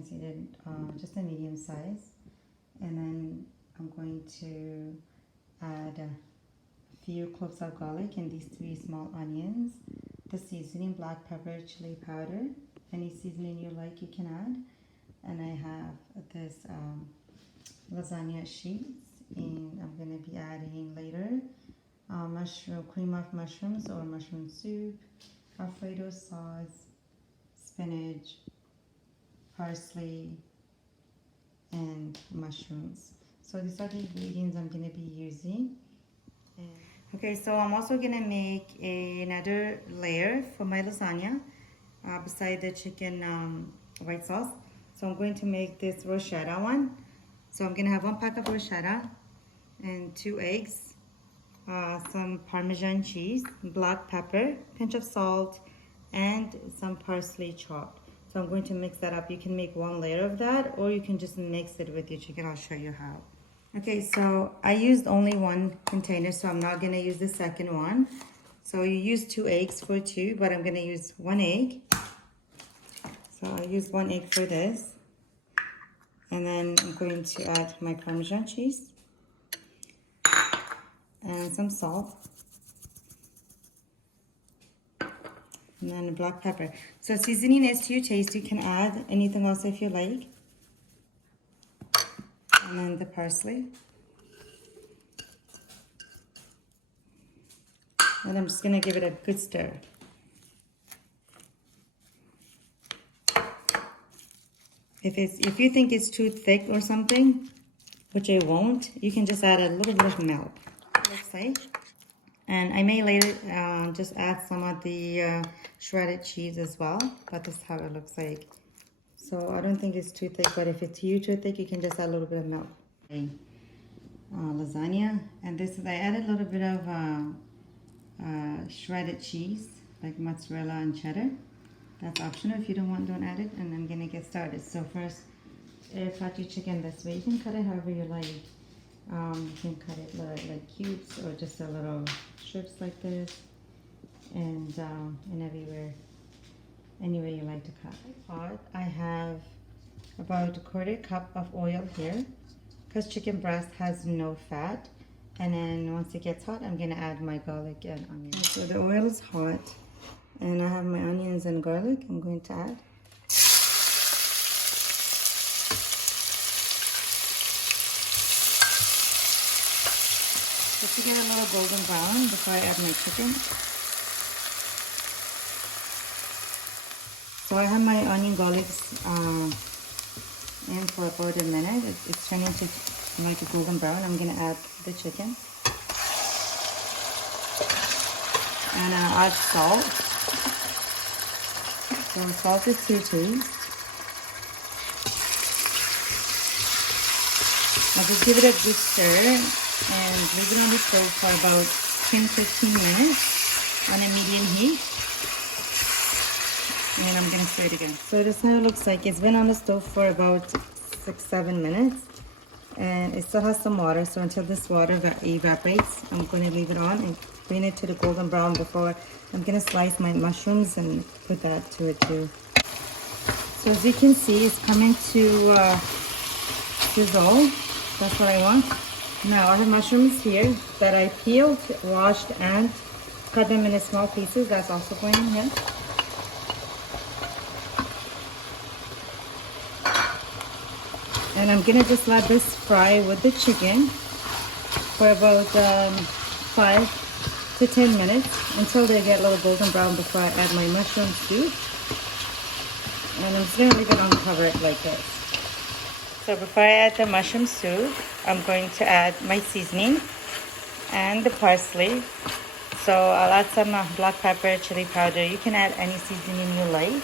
can see that just a medium size. And then I'm going to add a few cloves of garlic and these 3 small onions, the seasoning, black pepper, chili powder, any seasoning you like you can add. And I have this lasagna sheets, and I'm going to be adding later mushroom, cream of mushrooms or mushroom soup, Alfredo sauce, spinach, parsley, and mushrooms. So these are the ingredients I'm going to be using. Okay, so I'm also going to make another layer for my lasagna beside the chicken white sauce. So I'm going to make this bruschetta one. So I'm going to have 1 pack of bruschetta and 2 eggs, some Parmesan cheese, black pepper, pinch of salt, and some parsley chopped. So I'm going to mix that up. You can make 1 layer of that, or you can just mix it with your chicken. I'll show you how. Okay, so I used only 1 container, so I'm not going to use the second one. So you use 2 eggs for 2, but I'm going to use 1 egg. So I use 1 egg for this. And then I'm going to add my Parmesan cheese and some salt. And then black pepper. So seasoning is to your taste. You can add anything else if you like. And then the parsley. And I'm just going to give it a good stir. If you think it's too thick or something, which it won't, you can just add a little bit of milk. Looks like. And I may later just add some of the shredded cheese as well, but this is how it looks like. So I don't think it's too thick, but if it's too thick, you can just add a little bit of milk. Lasagna, and this is, I added a little bit of shredded cheese, like mozzarella and cheddar. That's optional if you don't add it, and I'm gonna get started. So first, cut your chicken this way. You can cut it however you like. You can cut it like cubes or just a little strips like this, and any way you like to cut. I have about a 1/4 cup of oil here, because chicken breast has no fat. And then once it gets hot, I'm gonna add my garlic and onion. So the oil is hot, and I have my onions and garlic I'm going to add. Just to get a little golden brown before I add my chicken. So I have my onion garlic in for about a minute. It's turning to like a golden brown. I'm gonna add the chicken. And I'll add salt. So salt is to your taste. I'll just give it a good stir and leave it on the stove for about 10-15 minutes on a medium heat. And I'm going to stir it again. So this is how it looks like. It's been on the stove for about 6-7 minutes. And it still has some water. So until this water evaporates, I'm going to leave it on and bring it to the golden brown before I'm going to slice my mushrooms and put that to it too. So as you can see, it's coming to sizzle. That's what I want. Now I have mushrooms here that I peeled, washed, and cut them into small pieces. That's also going in here. And I'm gonna just let this fry with the chicken for about 5 to 10 minutes until they get a little golden brown before I add my mushroom soup. And I'm just gonna leave it uncovered like this. So before I add the mushroom soup, I'm going to add my seasoning and the parsley. So I'll add some black pepper, chili powder. You can add any seasoning you like.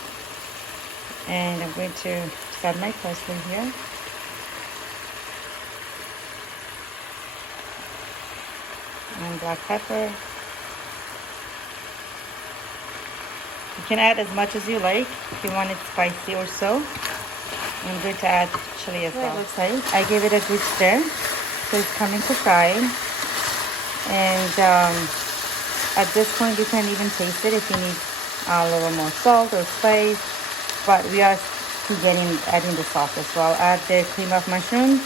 And I'm going to add my parsley here. And black pepper. You can add as much as you like if you want it spicy or so. I'm going to add chili as well. I gave it a good stir, so it's coming to fry. And at this point, you can even taste it if you need a little more salt or spice. But we are to adding the sauces. So I'll add the cream of mushroom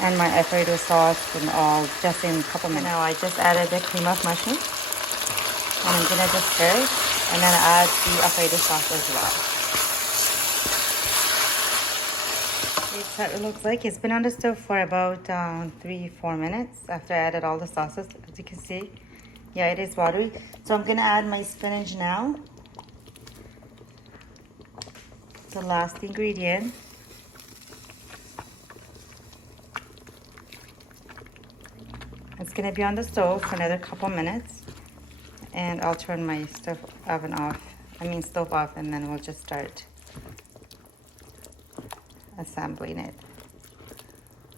and my Alfredo sauce and all just in a couple minutes. Now I just added the cream of mushroom and I'm gonna just stir it and then add the Alfredo sauce as well. It's how it looks like. It's been on the stove for about 3-4 minutes after I added all the sauces. As you can see, yeah, it is watery. So I'm gonna add my spinach now. The last ingredient. It's gonna be on the stove for another couple minutes, and I'll turn my stove off, and then we'll just start assembling it.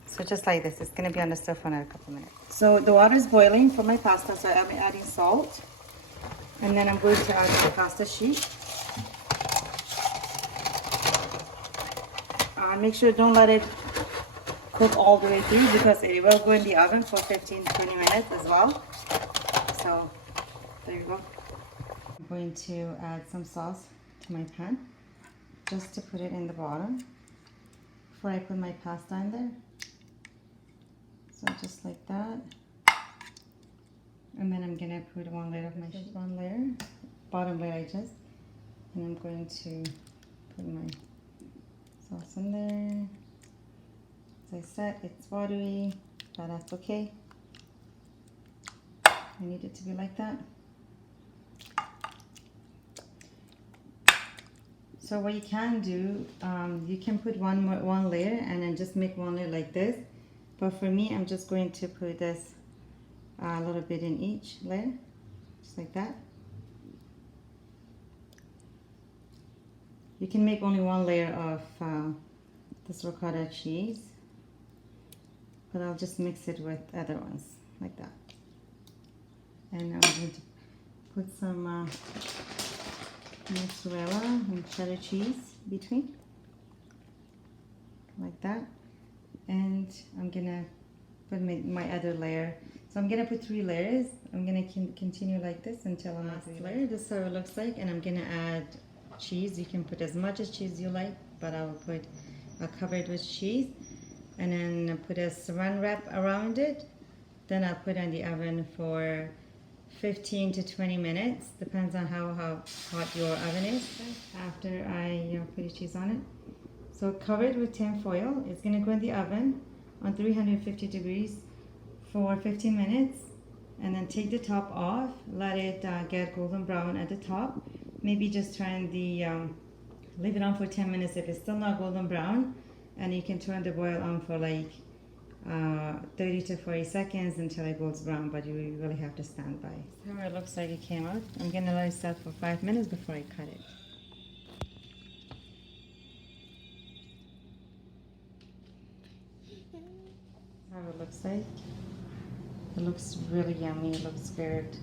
So just like this, it's gonna be on the stove for another couple minutes. So the water is boiling for my pasta, so I'm adding salt, and then I'm going to add the pasta sheet. Make sure don't let it cook all the way through because it will go in the oven for 15-20 minutes as well. So there you go. I'm going to add some sauce to my pan just to put it in the bottom before I put my pasta in there. So just like that. And then I'm gonna put one layer of my bottom layer and I'm going to put my sauce in there. As I said, it's watery, but that's okay. I need it to be like that. So what you can do, you can put one layer and then just make one layer like this. But for me, I'm just going to put this a little bit in each layer, just like that. You can make only one layer of this ricotta cheese, but I'll just mix it with other ones like that. And I'm going to put some mozzarella and cheddar cheese between, like that. And I'm gonna put my other layer. So I'm gonna put 3 layers. I'm gonna continue like this until I'm at 3 layers. This is how it looks like, and I'm gonna add cheese. You can put as much as cheese you like, but I'll cover it with cheese, and then I'll put a saran wrap around it. Then I'll put it in the oven for 15 to 20 minutes, depends on how hot your oven is. After I put the cheese on it, so cover it with tin foil. It's gonna go in the oven on 350 degrees for 15 minutes, and then take the top off. Let it get golden brown at the top. Maybe just turn leave it on for 10 minutes if it's still not golden brown, and you can turn the boil on for like 30 to 40 seconds until it goes brown, but you really have to stand by. Here it looks like it came out. I'm gonna let it set for 5 minutes before I cut it. How it looks like. It looks really yummy, it looks good,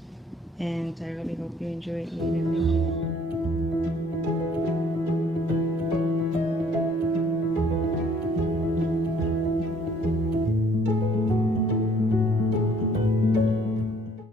and I really hope you enjoy eating it.